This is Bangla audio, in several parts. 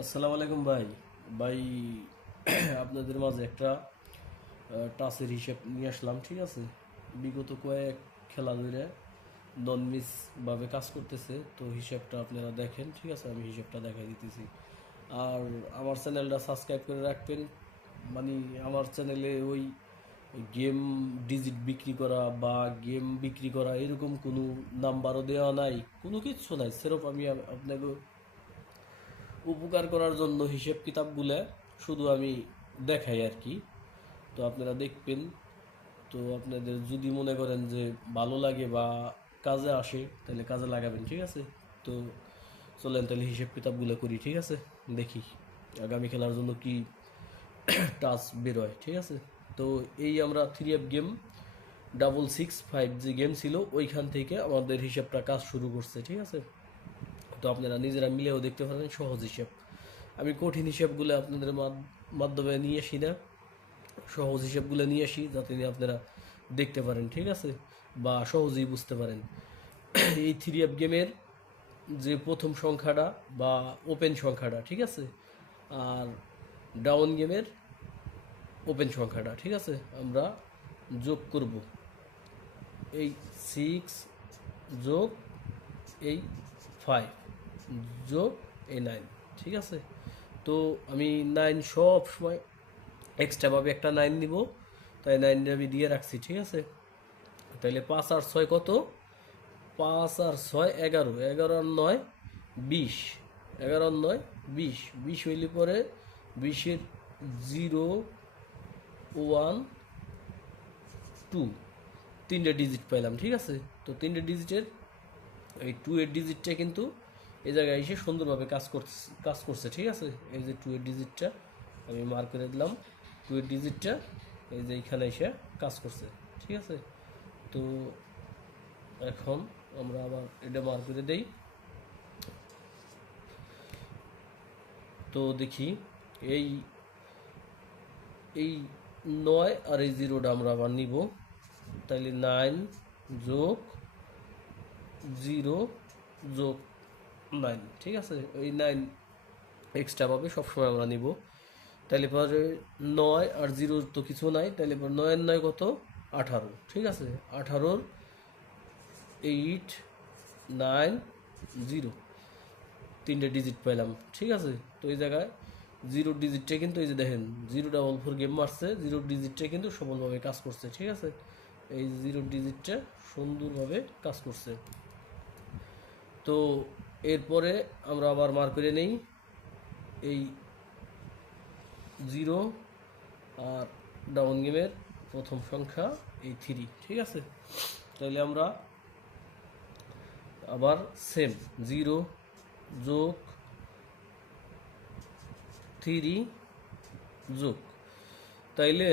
আসসালামু আলাইকুম ভাই। ভাই আপনাদের মাঝে একটা টাচের হিসেব নিয়ে আসলাম, ঠিক আছে? বিগত কয়েক খেলা ধরে নন মিস ভাবে কাজ করতেছে, তো হিসাবটা আপনারা দেখেন, ঠিক আছে? আমি হিসাবটা দেখাই দিতেছি। আর আমার চ্যানেলটা সাবস্ক্রাইব করে রাখবেন। মানে আমার চ্যানেলে ওই গেম ডিজিট বিক্রি করা বা গেম বিক্রি করা এরকম কোনো নাম্বারও দেওয়া নাই, কোনো কিচ্ছু নাই। সেরফ আমি আপনাকে উপকার করার জন্য হিসেব কিতাবগুলো শুধু আমি দেখাই আর কি। তো আপনারা দেখবেন। তো আপনাদের যদি মনে করেন যে ভালো লাগে বা কাজে আসে, তাহলে কাজে লাগাবেন, ঠিক আছে? তো চলেন তাহলে হিসেব কিতাবগুলো করি, ঠিক আছে? দেখি আগামী খেলার জন্য কি টাচ বেরোয়, ঠিক আছে? তো এই আমরা 3F গেম 665 যে গেম ছিল ওইখান থেকে আমাদের হিসাবটা কাজ শুরু করছে, ঠিক আছে? তো আপনারা নিজেরা মিলেও দেখতে পারেন, সহজ হিসাব। আমি কঠিন হিসাবগুলো আপনাদের মাধ্যমে নিয়ে আসি না, সহজ হিসাবগুলো নিয়ে আসি যাতে আপনারা দেখতে পারেন, ঠিক আছে? বা সহজেই বুঝতে পারেন। এই 3F গেমের যে প্রথম সংখ্যাটা বা ওপেন সংখ্যাটা, ঠিক আছে? আর ডাউন গেমের ওপেন সংখ্যাটা, ঠিক আছে? আমরা যোগ করব। এই 6 যোগ এই 5 যোগ এই 9, ঠিক আছে? তো আমি 9 সব সময় এক্সট্রাভাবে একটা 9 নিব, তাই 9 আমি দিয়ে রাখছি, ঠিক আছে? তাহলে 5 আর 6 কত? 5 আর 6 11, 11 আর 9 20, 11 আর 9 20, 20 হইলে পরে 20-এর 0 1 2 তিনটে ডিজিট পাইলাম, ঠিক আছে? তো তিনটে ডিজিটের এই 2 এর ডিজিটটা কিন্তু এই জায়গায় এসে সুন্দরভাবে কাজ করছে, ঠিক আছে? এই যে 2 এর ডিজিটটা আমি মার্ক করে দিলাম, 2 এর ডিজিটটা এই যে এখানে এসে কাজ করছে, ঠিক আছে? তো এখন আমরা আবার এটা মার্ক করে দেই। তো দেখি এই এই 9 আর এই 0টা আমরা আবার নিব। তাইলে 9 যোগ 0 যোগ 9, ঠিক আছে? ওই 9 এক্সট্রা পাবে সবসময় আমরা নিব। তাইলে পরে 9 আর 0 তো কিছু নাই, তাইলে পরে 9 এর 9 কত? 18, ঠিক আছে? 18-র 8 9 0 তিনটে ডিজিট পেলাম, ঠিক আছে? তো এই জায়গায় 0 ডিজিটটা কিন্তু এই যে দেখেন 0 4 গেম মারছে, 0 ডিজিটটা কিন্তু সফলভাবে কাজ করছে, ঠিক আছে? এই 0 ডিজিটটা সুন্দরভাবে কাজ করছে। তো এরপরে আমরা আবার মার করে নেই এই 0 আর ডাউন গেমের প্রথম সংখ্যা এই 3, ঠিক আছে? তাহলে আমরা আবার সেম 0 যোগ 3 যোগ, তাইলে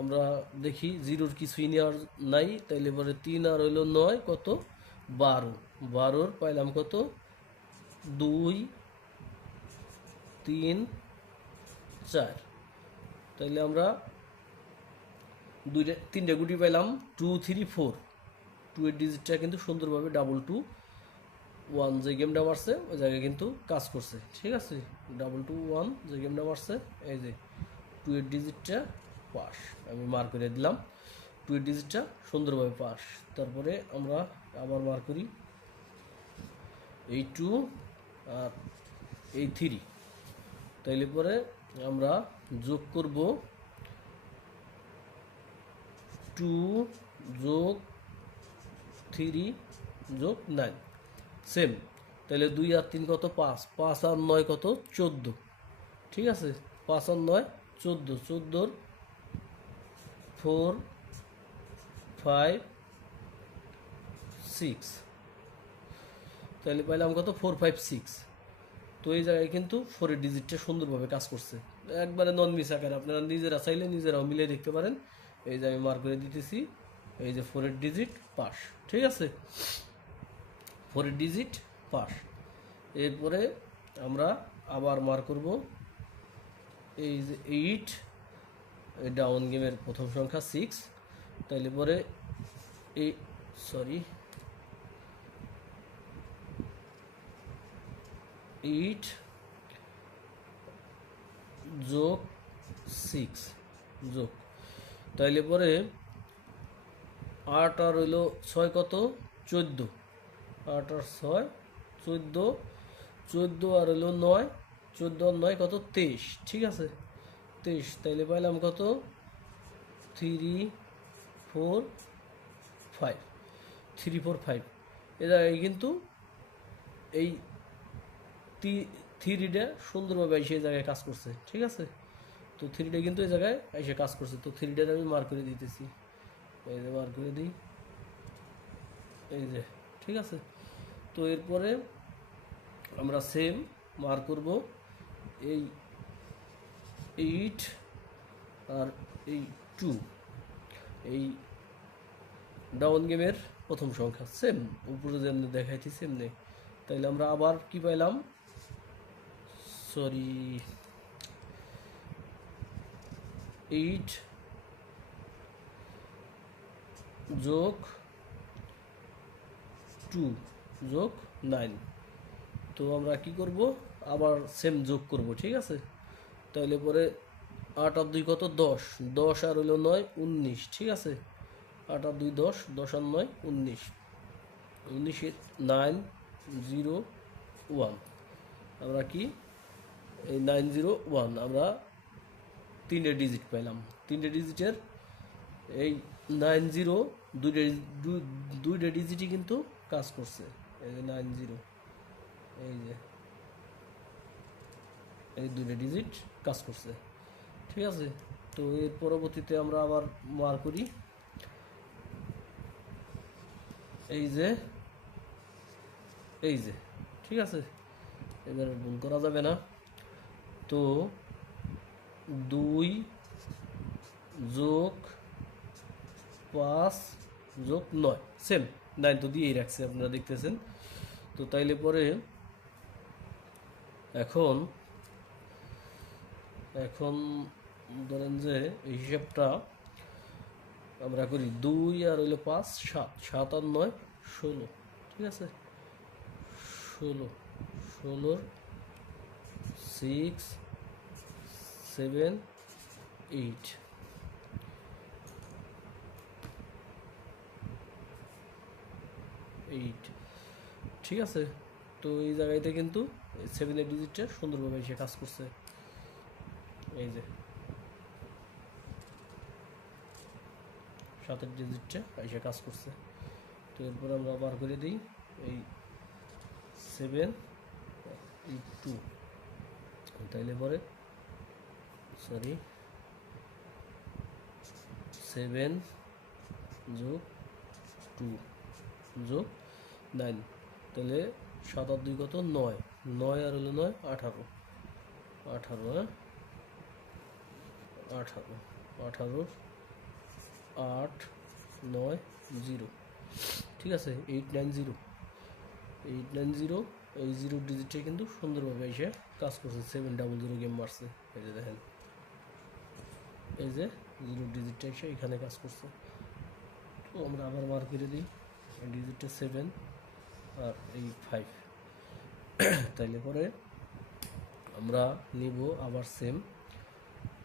আমরা দেখি 0-র কিছুই নেওয়ার নাই, তাইলে পরে 3 আর হইলো 9 কত? 12, 12-র পাইলাম কত? 2 3 4। তাইলে আমরা তিনটে গুটি পাইলাম 2 3 4। 2 এর ডিজিটটা কিন্তু সুন্দরভাবে 2 2 1 যে গেমটা মারছে ওই জায়গায় কিন্তু কাজ করছে, ঠিক আছে? 2 2 1 যে গেমটা মারছে, এই যে 2 এর ডিজিটটা পাস আমি মার করে দিলাম। 2 এর ডিজিটটা সুন্দরভাবে পাস। তারপরে আমরা আবার মার করি এই 2 আর এই 3। তাইলে পরে আমরা যোগ করব 2 যোগ 3 যোগ 9, সেম। তাহলে 2 আর 3 কত? 5, 5 আর 9 কত? 14, ঠিক আছে? 5 আর 9 14, 14-র 4 5 6, তাহলে পাইলাম কত? 4 5 6। তো এই জায়গায় কিন্তু 4-এর ডিজিটটা সুন্দরভাবে কাজ করছে, একবারে নন মিস আকারে। আপনারা নিজেরা চাইলে নিজেরাও মিলে দেখতে পারেন। এই যে আমি মার্ক করে দিতেছি, এই যে 4-এর ডিজিট পাস, ঠিক আছে? 4-এর ডিজিট পাস। এরপরে আমরা আবার মার্ক করব এই যে 8, ডাউন গেমের প্রথম সংখ্যা 6। তাইলে পরে এই সরি 8 যোগ 6 যোগ, তাইলে পরে 8 আর হইল 6 কত 14, 8 আর 6 14, 14 আর হইল 9, 14 আর 9 কত 23, ঠিক আছে 23, তাইলে পাইলাম কত 3 4 5, 3 4 5। এ জায়গায় কিন্তু এই থ্রিটা সুন্দরভাবে এসে এই জায়গায় কাজ করছে, ঠিক আছে। তো থ্রিটা কিন্তু এই জায়গায় এসে কাজ করছে, তো থ্রিটার আমি মার্ক করে দিতেছি, এই যে মার্ক করে দিই, এই যে, ঠিক আছে। তো এরপরে আমরা সেম মার্ক করব এই 8 আর এই 2, এই ডাউন গেমের প্রথম সংখ্যা সেম উপরে যেমনি দেখাইছি সেমনি। তাইলে আমরা আবার কি পাইলাম, সরি 8 যোগ 2 যোগ 9, তো আমরা কি করব আবার সেম যোগ করব, ঠিক আছে। তাইলে পরে 8 আর 2 কত 10, 10 আর হইল 9 19, ঠিক আছে। 8 আর 2 10, 10 আর 9 19, 19 9 0 1, আমরা কি এই 901 আমরা 3টে ডিজিট পাইলাম। 3টে ডিজিটের এই 90 দুইটা ডিজিটই কিন্তু কাজ করছে, এই যে 90, এই যে এই 2টা ডিজিট কাজ করছে, ঠিক আছে। তো এর পরবর্তীতে আমরা আবার মার্ক করি, এই যে এই যে, ঠিক আছে, এবার ভুল করা যাবে না। তো 2 যোগ 5 যোগ 9 সেম, 9 তো দিয়েই রাখছে আপনারা দেখতেছেন। তো তাইলে পরে এখন এখন ধরেন যে এই হিসাবটা আমরা করি, 2 আর হইলো 5 7, 7 আর 9 16, ঠিক আছে 16, 16 6 7 8, ঠিক আছে। তো এই জায়গাতে কিন্তু 7-এর ডিজিটটা সুন্দরভাবে এসে কাজ করছে, এই যে 7-এর ডিজিটটা এসে কাজ করছে। তো এরপর আমরা বার করে দিই এই 7 8 2, তাইলে পরে সরি 7 যোগ 2 যোগ 9, তাহলে 7 আর 2 কত 9, 9 আর হলো 9 18, 18 হ্যাঁ 18, 18 8 9 0, ঠিক আছে 890, 890 এই 0 ডিজিটে কিন্তু সুন্দরভাবে এসে কাজ করছে, 700 গেম মারছে, এই যে দেখেন এই যে 0 ডিজিটটা এসে এখানে কাজ করছে। তো আমরা আবার মার্ক করে দিই, এই ডিজিটটা 7 আর এই 5, তাইলে পরে আমরা নিব আবার সেম,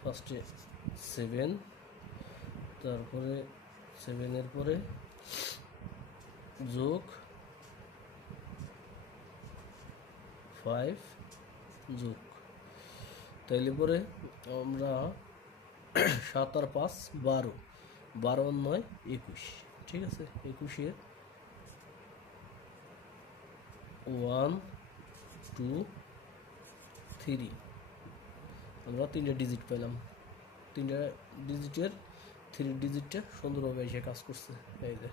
ফার্স্টে 7, তারপরে 7-এর পরে যোগ 5 যোগ, তাইলে পরে আমরা 7 আর 5 12, 12 আর 9 21, ঠিক আছে 21-এর 1 2 3, আমরা 3টে ডিজিট পেলাম। 3টে ডিজিটের 3 ডিজিটটা সুন্দরভাবে এসে কাজ করছে, এই যে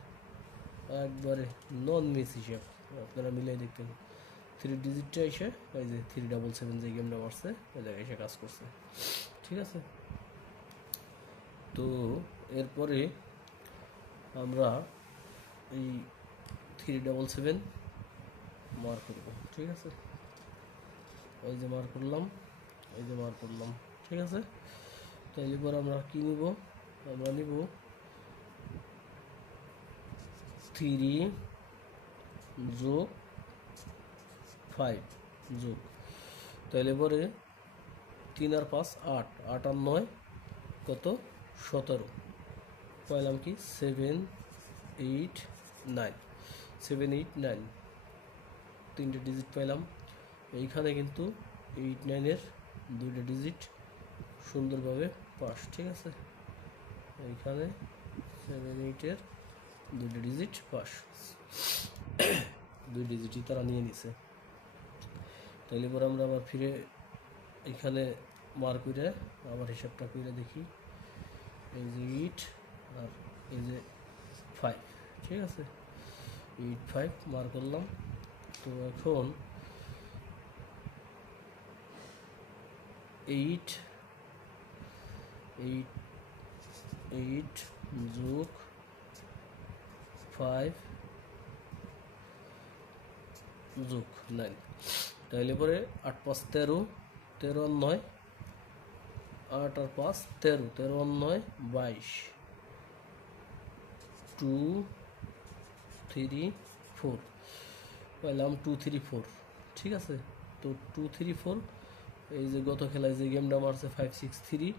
একবারে নন মিস হিসাব, আপনারা মিলাই দেখতেন 3 ডিজিটটা এসে এই যে 377 যে গেমটা মারছে এই জায়গায় এসে কাজ করছে, ঠিক আছে। তো এরপরে আমরা এই 377 মার্ক করব, ঠিক আছে, এই যে মার্ক করলাম, এই যে মার্ক করলাম, ঠিক আছে। তাইলে পর আমরা কি নিব, আমরা নিব 3 যোগ 5 যোগ, তাইলে পরে 3 আর 5 8, 8 আর 9 কত 17, পাইলাম কি 7 8 9, 7 8 9, তিনটে ডিজিট পাইলাম। এইখানে কিন্তু 8 9 এর দুইটা ডিজিট সুন্দরভাবে পাস, ঠিক আছে। এইখানে 7 8 এর দুইটা ডিজিট পাস, দুই ডিজিটই তারা নিয়ে নিছে। তাইলে পরে আমরা আবার ফিরে এখানে মার করে আবার হিসাবটা করে দেখি। এই যে 8 আর এই যে 5, ঠিক আছে, 8 5 মার করলাম। তো এখন 8 8 8 যোগ 5 যোগ 9, তাইলে পরে 8 5 13, 13 আর 9, 8 আর 5 13, 13 আর 9 22, 2 3 4 পাইলাম 2 3 4, ঠিক আছে। তো 2 3 4 এই যে গত খেলায় যে গেমটা মারছে 5 6 3,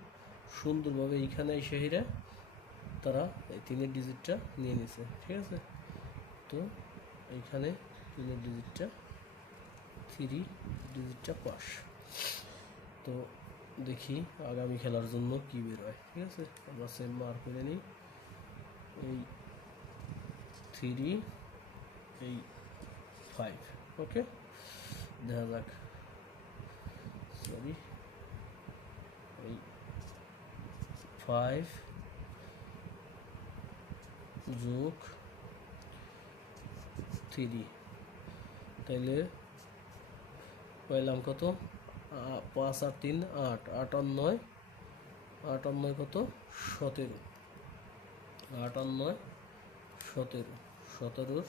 সুন্দরভাবে এইখানে এসে হিরে তারা এই 3-এর ডিজিটটা নিয়ে নিছে, ঠিক আছে। তো এইখানে 3-এর ডিজিটটা 3 ডিজিটটা পাস। তো দেখি আগামী খেলার জন্য কি বের হয়, ঠিক আছে। আমরা সেম মার করে নিই, এই 3 এই 5, ওকে। দেখা যাক, সরি, এই 5 যোগ 3, তাইলে পাইলাম কত 5 আর 3 8, 8 আর 9, 8 আর 9 কত 17, 8 আর 9 17, 17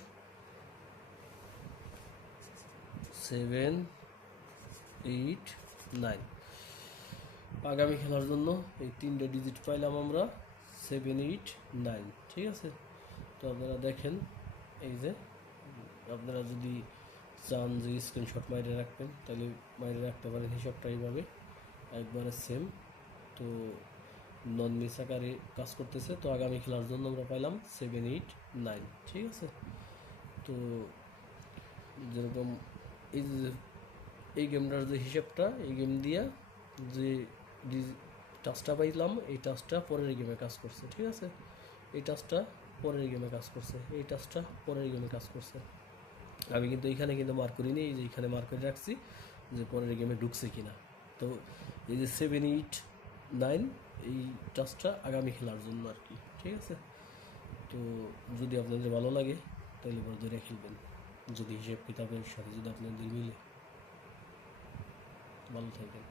7 8 9। আগামী খেলার জন্য এই 3টে ডিজিট পাইলাম আমরা 7 8 9, ঠিক আছে। তো আপনারা দেখেন, এই যে আপনারা যদি চান যে স্ক্রিনশট মাইরে রাখবেন তাহলে মাইরে রাখতে পারেন, হিসাবটা এইভাবে একবারে সেম। তো নন মিস আকারে কাজ করতেছে। তো আগামী খেলার জন্য আমরা পাইলাম 7 8 9, ঠিক আছে। তো যেরকম এই যে এই গেমটার যে হিসাবটা, এই গেম দিয়া যে টাচটা পাইলাম, এই টাচটা পরের গেমে কাজ করছে, ঠিক আছে। এই টাচটা পরের গেমে কাজ করছে, এই টাচটা পরের গেমে কাজ করছে। আমি কিন্তু এইখানে কিন্তু মার্ক করিনি, এই যে এইখানে মার্ক করে রাখছি যে পরের গেমে ঢুকছে কিনা। তো এই যে 7 8 9 এই টাচটা আগামী খেলার জন্য আর কি, ঠিক আছে। তো যদি আপনাদের ভালো লাগে তাহলে বড় ধরে খেলবেন, যদি হিসেব কিতাবের সাথে যদি আপনাদের মিলে। ভালো থাকবেন।